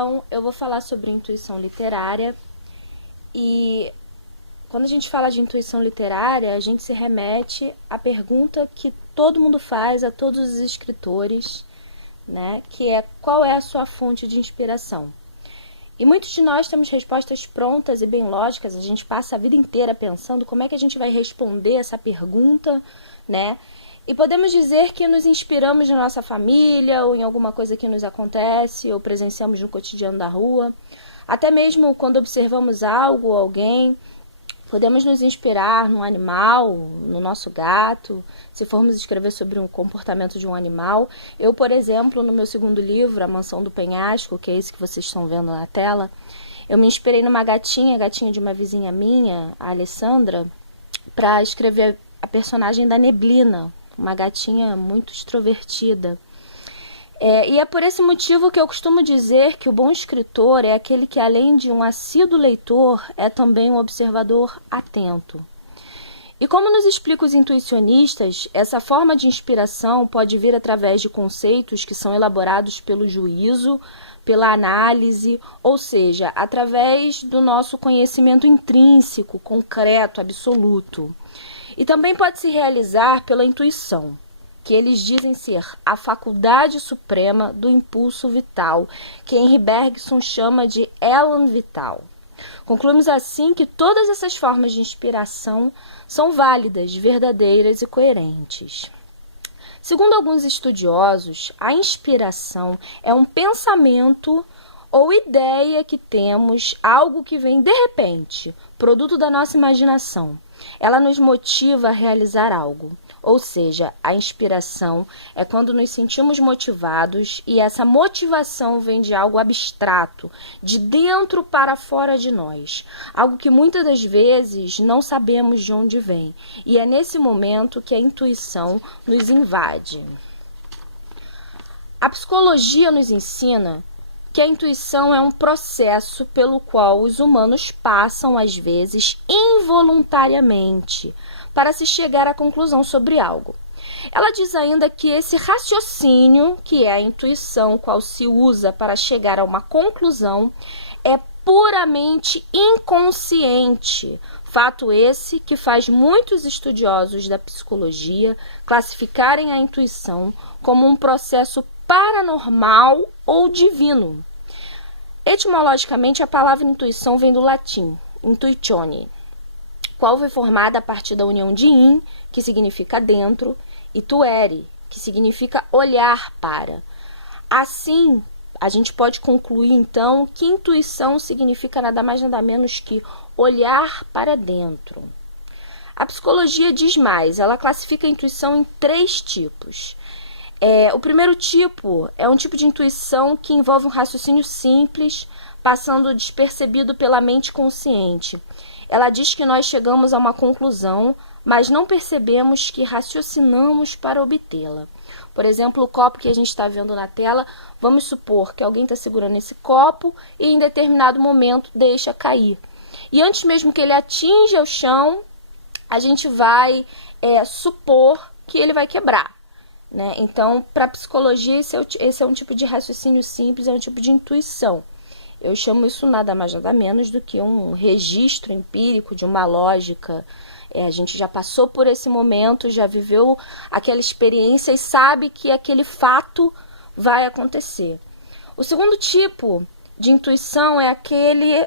então eu vou falar sobre intuição literária. E quando a gente fala de intuição literária, a gente se remete à pergunta que todo mundo faz a todos os escritores, né? Que é: qual é a sua fonte de inspiração? E muitos de nós temos respostas prontas e bem lógicas. A gente passa a vida inteira pensando como é que a gente vai responder essa pergunta, né? E podemos dizer que nos inspiramos na nossa família, ou em alguma coisa que nos acontece, ou presenciamos no cotidiano da rua. Até mesmo quando observamos algo ou alguém, podemos nos inspirar num animal, no nosso gato, se formos escrever sobre um comportamento de um animal. Eu, por exemplo, no meu segundo livro, A Mansão do Penhasco, que é esse que vocês estão vendo na tela, eu me inspirei numa gatinha de uma vizinha minha, a Alessandra, para escrever a personagem da Neblina, uma gatinha muito extrovertida. E é por esse motivo que eu costumo dizer que o bom escritor é aquele que, além de um assíduo leitor, é também um observador atento. E como nos explicam os intuicionistas, essa forma de inspiração pode vir através de conceitos que são elaborados pelo juízo, pela análise, ou seja, através do nosso conhecimento intrínseco, concreto, absoluto. E também pode se realizar pela intuição, que eles dizem ser a faculdade suprema do impulso vital, que Henri Bergson chama de élan vital. Concluímos assim que todas essas formas de inspiração são válidas, verdadeiras e coerentes. Segundo alguns estudiosos, a inspiração é um pensamento ou ideia que temos, algo que vem de repente, produto da nossa imaginação. Ela nos motiva a realizar algo. Ou seja, a inspiração é quando nos sentimos motivados e essa motivação vem de algo abstrato, de dentro para fora de nós. Algo que muitas das vezes não sabemos de onde vem. E é nesse momento que a intuição nos invade. A psicologia nos ensina que a intuição é um processo pelo qual os humanos passam, às vezes, involuntariamente, para se chegar à conclusão sobre algo. Ela diz ainda que esse raciocínio, que é a intuição, qual se usa para chegar a uma conclusão, é puramente inconsciente. Fato esse que faz muitos estudiosos da psicologia classificarem a intuição como um processo paranormal ou divino. Etimologicamente, a palavra intuição vem do latim, intuitione, qual foi formada a partir da união de in, que significa dentro, e tuere, que significa olhar para. Assim, a gente pode concluir, então, que intuição significa nada mais nada menos que olhar para dentro. A psicologia diz mais, ela classifica a intuição em 3 tipos. O primeiro tipo é um tipo de intuição que envolve um raciocínio simples, passando despercebido pela mente consciente. Ela diz que nós chegamos a uma conclusão, mas não percebemos que raciocinamos para obtê-la. Por exemplo, o copo que a gente está vendo na tela, vamos supor que alguém está segurando esse copo e em determinado momento deixa cair. E antes mesmo que ele atinja o chão, a gente vai supor que ele vai quebrar. Né? Então, para a psicologia, esse é um tipo de raciocínio simples, é um tipo de intuição. Eu chamo isso nada mais nada menos do que um registro empírico de uma lógica. A gente já passou por esse momento, já viveu aquela experiência e sabe que aquele fato vai acontecer. O segundo tipo de intuição é aquele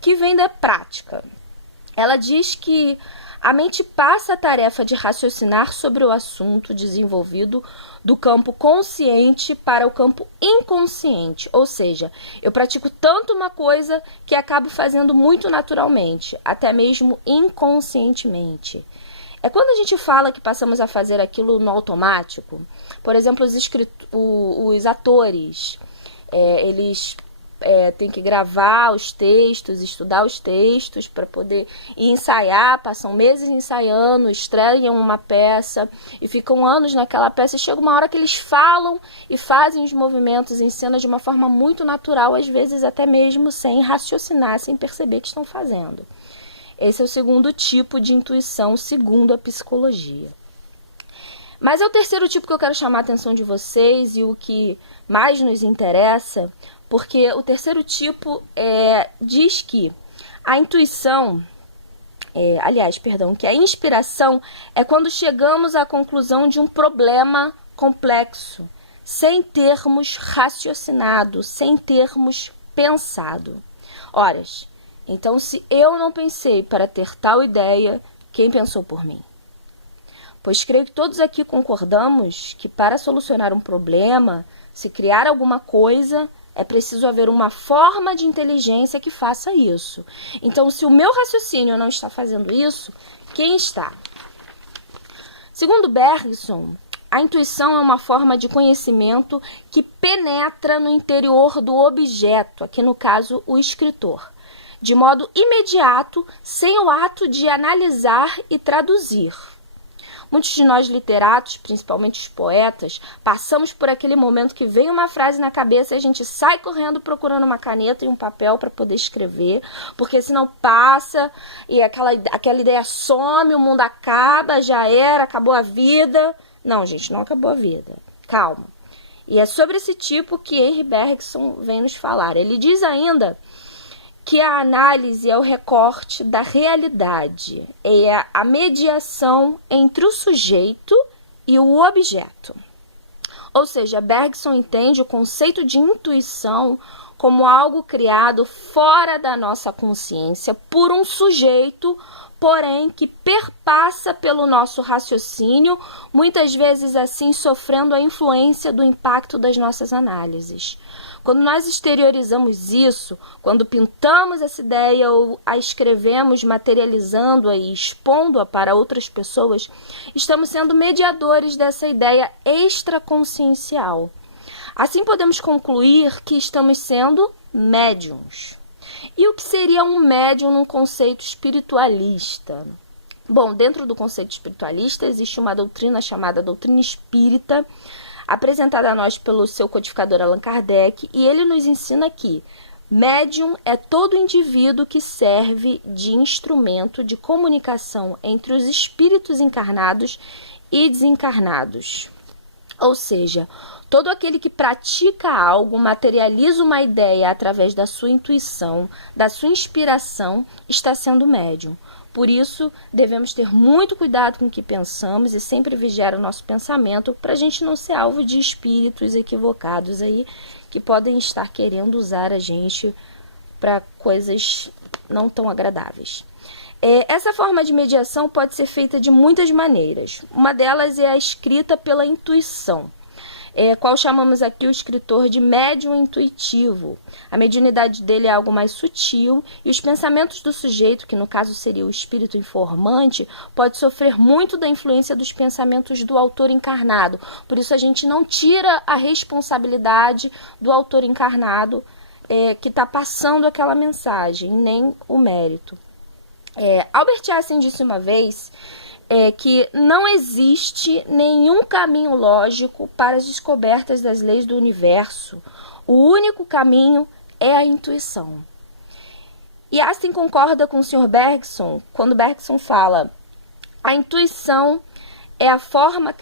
que vem da prática. Ela diz que a mente passa a tarefa de raciocinar sobre o assunto desenvolvido do campo consciente para o campo inconsciente. Ou seja, eu pratico tanto uma coisa que acabo fazendo muito naturalmente, até mesmo inconscientemente. É quando a gente fala que passamos a fazer aquilo no automático. Por exemplo, os atores, eles tem que gravar os textos, estudar os textos para poder ensaiar, passam meses ensaiando, estreiam uma peça e ficam anos naquela peça e chega uma hora que eles falam e fazem os movimentos em cena de uma forma muito natural, às vezes até mesmo sem raciocinar, sem perceber que estão fazendo. Esse é o segundo tipo de intuição, segundo a psicologia. Mas é o terceiro tipo que eu quero chamar a atenção de vocês e o que mais nos interessa, porque o terceiro tipo diz que a intuição, que a inspiração é quando chegamos à conclusão de um problema complexo, sem termos raciocinado, sem termos pensado. Ora, então se eu não pensei para ter tal ideia, quem pensou por mim? Pois creio que todos aqui concordamos que para solucionar um problema, se criar alguma coisa, é preciso haver uma forma de inteligência que faça isso. Então, se o meu raciocínio não está fazendo isso, quem está? Segundo Bergson, a intuição é uma forma de conhecimento que penetra no interior do objeto, aqui no caso o escritor, de modo imediato, sem o ato de analisar e traduzir. Muitos de nós literatos, principalmente os poetas, passamos por aquele momento que vem uma frase na cabeça e a gente sai correndo procurando uma caneta e um papel para poder escrever, porque senão passa e aquela ideia some, o mundo acaba, já era, acabou a vida. Não, gente, não acabou a vida. Calma. E é sobre esse tipo que Henri Bergson vem nos falar. Ele diz ainda que a análise é o recorte da realidade, é a mediação entre o sujeito e o objeto. Ou seja, Bergson entende o conceito de intuição como algo criado fora da nossa consciência por um sujeito, porém que perpassa pelo nosso raciocínio, muitas vezes assim sofrendo a influência do impacto das nossas análises. Quando nós exteriorizamos isso, quando pintamos essa ideia ou a escrevemos materializando-a e expondo-a para outras pessoas, estamos sendo mediadores dessa ideia extraconsciencial. Assim podemos concluir que estamos sendo médiuns. E o que seria um médium num conceito espiritualista? Bom, dentro do conceito espiritualista existe uma doutrina chamada doutrina espírita, apresentada a nós pelo seu codificador Allan Kardec, e ele nos ensina que médium é todo indivíduo que serve de instrumento de comunicação entre os espíritos encarnados e desencarnados. Ou seja, todo aquele que pratica algo, materializa uma ideia através da sua intuição, da sua inspiração, está sendo médium. Por isso, devemos ter muito cuidado com o que pensamos e sempre vigiar o nosso pensamento para a gente não ser alvo de espíritos equivocados aí que podem estar querendo usar a gente para coisas não tão agradáveis. Essa forma de mediação pode ser feita de muitas maneiras. Uma delas é a escrita pela intuição, qual chamamos aqui o escritor de médium intuitivo. A mediunidade dele é algo mais sutil e os pensamentos do sujeito, que no caso seria o espírito informante, pode sofrer muito da influência dos pensamentos do autor encarnado. Por isso a gente não tira a responsabilidade do autor encarnado que está passando aquela mensagem, nem o mérito. Albert Einstein disse uma vez que não existe nenhum caminho lógico para as descobertas das leis do universo. O único caminho é a intuição. E Einstein concorda com o Sr. Bergson quando Bergson fala: a intuição é a força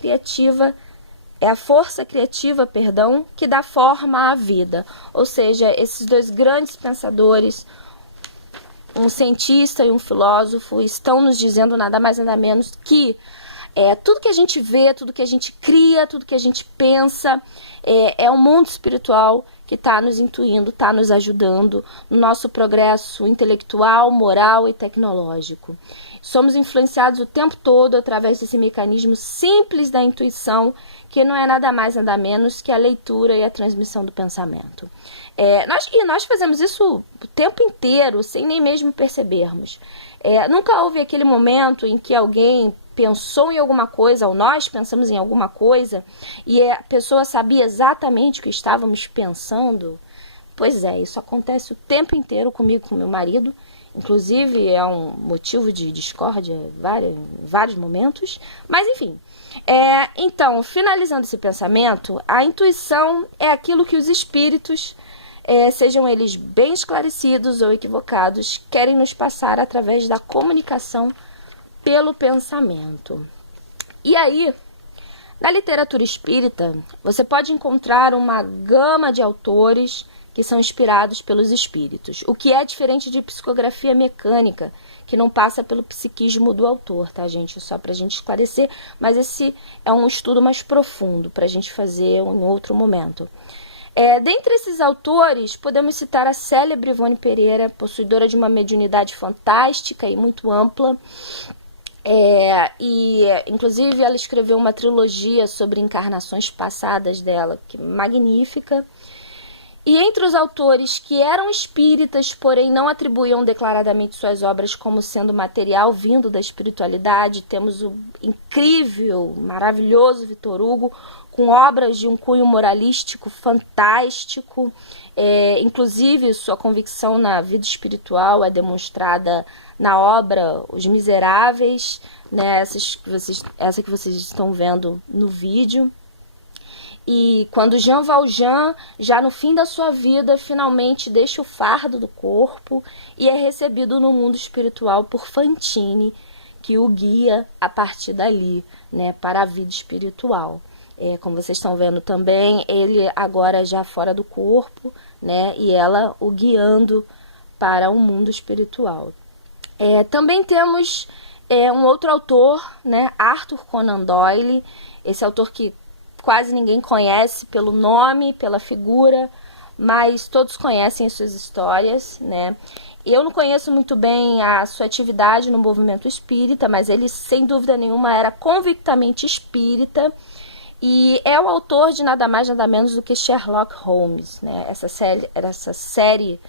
criativa, que dá forma à vida. Ou seja, esses dois grandes pensadores, um cientista e um filósofo, estão nos dizendo nada mais nada menos que tudo que a gente vê, tudo que a gente cria, tudo que a gente pensa, é o mundo espiritual que está nos intuindo, está nos ajudando no nosso progresso intelectual, moral e tecnológico. Somos influenciados o tempo todo através desse mecanismo simples da intuição, que não é nada mais nada menos que a leitura e a transmissão do pensamento. Nós fazemos isso o tempo inteiro, sem nem mesmo percebermos. Nunca houve aquele momento em que alguém pensou em alguma coisa, ou nós pensamos em alguma coisa, e a pessoa sabia exatamente o que estávamos pensando. Pois isso acontece o tempo inteiro comigo e com meu marido. Inclusive é um motivo de discórdia em vários momentos. Mas enfim, então, finalizando esse pensamento, a intuição é aquilo que os espíritos, sejam eles bem esclarecidos ou equivocados, querem nos passar através da comunicação pelo pensamento. E aí, na literatura espírita, você pode encontrar uma gama de autores que são inspirados pelos espíritos, o que é diferente de psicografia mecânica, que não passa pelo psiquismo do autor, tá, gente? Só para a gente esclarecer, mas esse é um estudo mais profundo para a gente fazer em outro momento. Dentre esses autores, podemos citar a célebre Ivone Pereira, possuidora de uma mediunidade fantástica e muito ampla. Inclusive, ela escreveu uma trilogia sobre encarnações passadas dela, que é magnífica. E entre os autores que eram espíritas, porém não atribuíam declaradamente suas obras como sendo material vindo da espiritualidade, temos o incrível, maravilhoso Vitor Hugo, com obras de um cunho moralístico fantástico. Inclusive, sua convicção na vida espiritual é demonstrada na obra Os Miseráveis, né, essa que vocês estão vendo no vídeo. E quando Jean Valjean, já no fim da sua vida, finalmente deixa o fardo do corpo e é recebido no mundo espiritual por Fantine, que o guia a partir dali, né, para a vida espiritual. Como vocês estão vendo também, ele agora já fora do corpo, né, e ela o guiando para o mundo espiritual. Também temos um outro autor, né, Arthur Conan Doyle, esse autor que quase ninguém conhece pelo nome, pela figura, mas todos conhecem suas histórias, né? Eu não conheço muito bem a sua atividade no movimento espírita, mas ele, sem dúvida nenhuma, era convictamente espírita e é o autor de nada mais, nada menos do que Sherlock Holmes, né? Essa série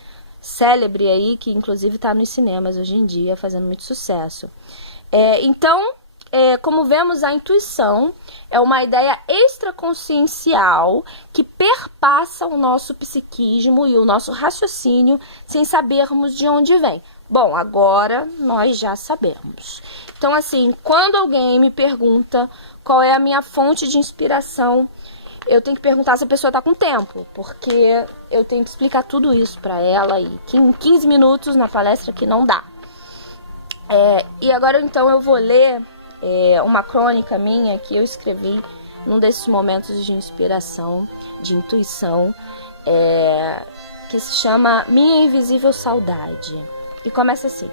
célebre aí, que inclusive está nos cinemas hoje em dia, fazendo muito sucesso. Então, como vemos, a intuição é uma ideia extraconsciencial que perpassa o nosso psiquismo e o nosso raciocínio sem sabermos de onde vem. Bom, agora nós já sabemos. Então, assim, quando alguém me pergunta qual é a minha fonte de inspiração, eu tenho que perguntar se a pessoa está com tempo, porque eu tenho que explicar tudo isso para ela e em 15 minutos na palestra que não dá. E agora, então, eu vou ler uma crônica minha que eu escrevi num desses momentos de inspiração, de intuição, que se chama Minha Invisível Saudade. E começa assim: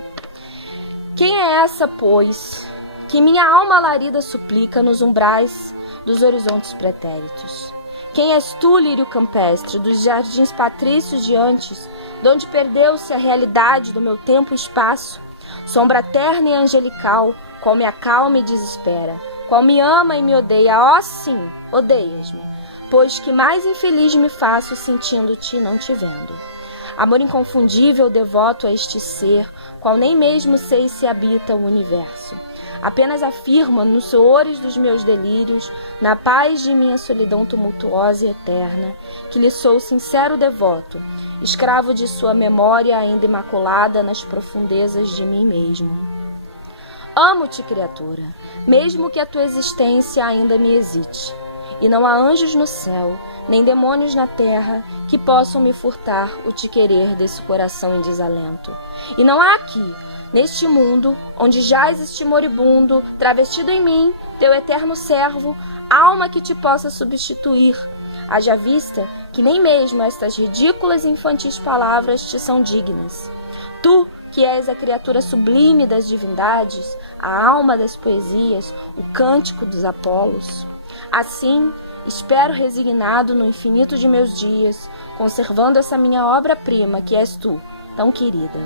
quem é essa, pois, que minha alma larida suplica nos umbrais dos horizontes pretéritos? Quem és tu, lírio campestre, dos jardins patrícios de antes, donde perdeu-se a realidade do meu tempo e espaço? Sombra terna e angelical, qual me acalma e desespera, qual me ama e me odeia, ó sim, odeias-me, pois que mais infeliz me faço sentindo-te e não te vendo. Amor inconfundível devoto a este ser, qual nem mesmo sei se habita o universo. Apenas afirma nos suores dos meus delírios, na paz de minha solidão tumultuosa e eterna, que lhe sou sincero devoto, escravo de sua memória ainda imaculada nas profundezas de mim mesmo. Amo-te, criatura, mesmo que a tua existência ainda me hesite, e não há anjos no céu, nem demônios na terra, que possam me furtar o te querer desse coração em desalento. E não há aqui, neste mundo, onde jaz este moribundo, travestido em mim, teu eterno servo, alma que te possa substituir. Haja vista que nem mesmo estas ridículas e infantis palavras te são dignas. Tu, que és a criatura sublime das divindades, a alma das poesias, o cântico dos Apolos. Assim, espero resignado no infinito de meus dias, conservando essa minha obra-prima que és tu, tão querida.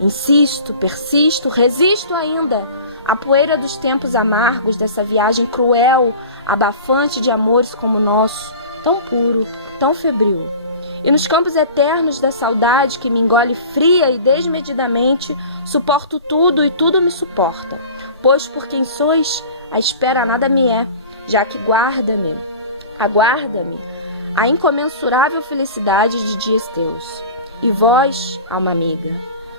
Insisto, persisto, resisto ainda à poeira dos tempos amargos dessa viagem cruel, abafante de amores como o nosso, tão puro, tão febril. E nos campos eternos da saudade que me engole fria e desmedidamente, suporto tudo e tudo me suporta. Pois por quem sois, a espera nada me é, já que aguarda-me a incomensurável felicidade de dias teus. E vós, alma amiga,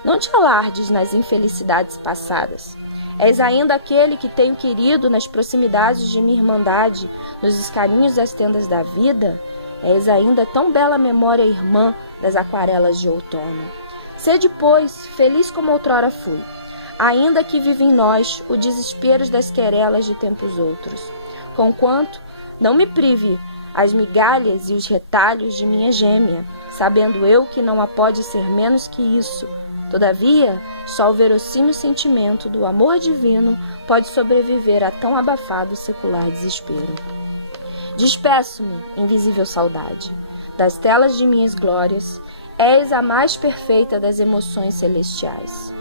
não te alardes nas infelicidades passadas. És ainda aquele que tenho querido nas proximidades de minha irmandade, nos escarinhos das tendas da vida. És ainda tão bela memória irmã das aquarelas de outono. Sede, pois, feliz como outrora fui, ainda que vive em nós o desespero das querelas de tempos outros. Conquanto não me prive as migalhas e os retalhos de minha gêmea, sabendo eu que não a pode ser menos que isso. Todavia, só o verossímil sentimento do amor divino pode sobreviver a tão abafado secular desespero. Despeço-me, invisível saudade, das telas de minhas glórias, és a mais perfeita das emoções celestiais.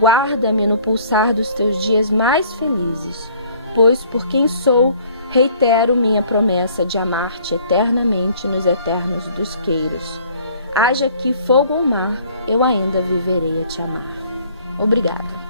Guarda-me no pulsar dos teus dias mais felizes, pois por quem sou, reitero minha promessa de amar-te eternamente nos eternos dos queiros. Haja aqui fogo ou mar, eu ainda viverei a te amar. Obrigada.